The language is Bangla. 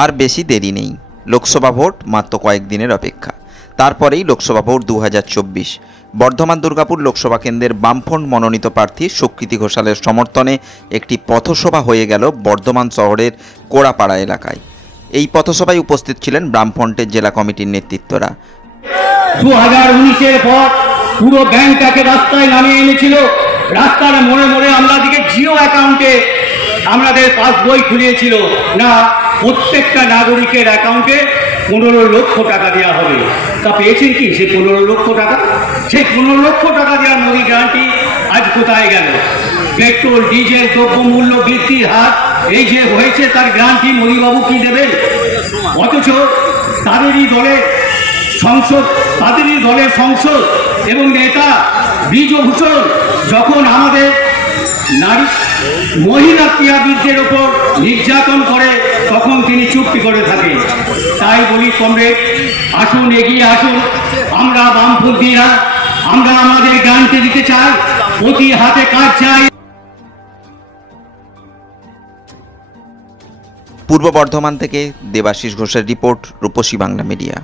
আর বেশি দেরি নেই। লোকসভা ভোট মাত্র কয়েকদিনের অপেক্ষা। তারপরেই লোকসভা ভোট 2024। বর্ধমান দুর্গাপুর লোকসভা কেন্দ্রের বামফ্রন্ট মনোনীত প্রার্থী সুকৃতি ঘোষালের সমর্থনে একটি পথসভা হয়ে গেল বর্ধমান শহরের কোড়াপাড়া এলাকায়। এই পথসভায় উপস্থিত ছিলেন বামফ্রন্টের জেলা কমিটির নেতৃত্বরা। 2019-এর পর পুরো ব্যাংকটাকে রাস্তায় নামিয়ে এনেছিল। রাস্তার মোড়ে মোড়ে আমাদেরকে জিরো অ্যাকাউন্টে আমাদের পাসবই খুলিয়েছিল না, প্রত্যেকটা নাগরিকের অ্যাকাউন্টে 15 লক্ষ টাকা দেওয়া হবে। তা পেয়েছেন কি সেই 15 লক্ষ টাকা? সেই 15 লক্ষ টাকা দেওয়া মোদি গ্যারান্টি আজ কোথায় গেল? পেট্রোল ডিজেল দ্রব্যমূল্য বৃদ্ধির হার এই যে হয়েছে, তার গ্যারান্টি মোদিবাবু কি দেবেন? অথচ তাদেরই দলের সংসদ এবং নেতা ব্রিজভূষণ যখন আমাদের মহিলা ক্রীড়াবিদদের ওপর নির্যাতন করে, তখন তিনি চুপটি করে থাকেন। তাই বলি কমরেড, আসুন, এগিয়ে আসুন। আমরা বামপন্থীরা, আমরা আমাদের গ্যারান্টি দিতে চাই, প্রতি হাতে কাজ চাই। পূর্ব বর্ধমান থেকে দেবাশিস ঘোষের রিপোর্ট, রূপসী বাংলা মিডিয়া।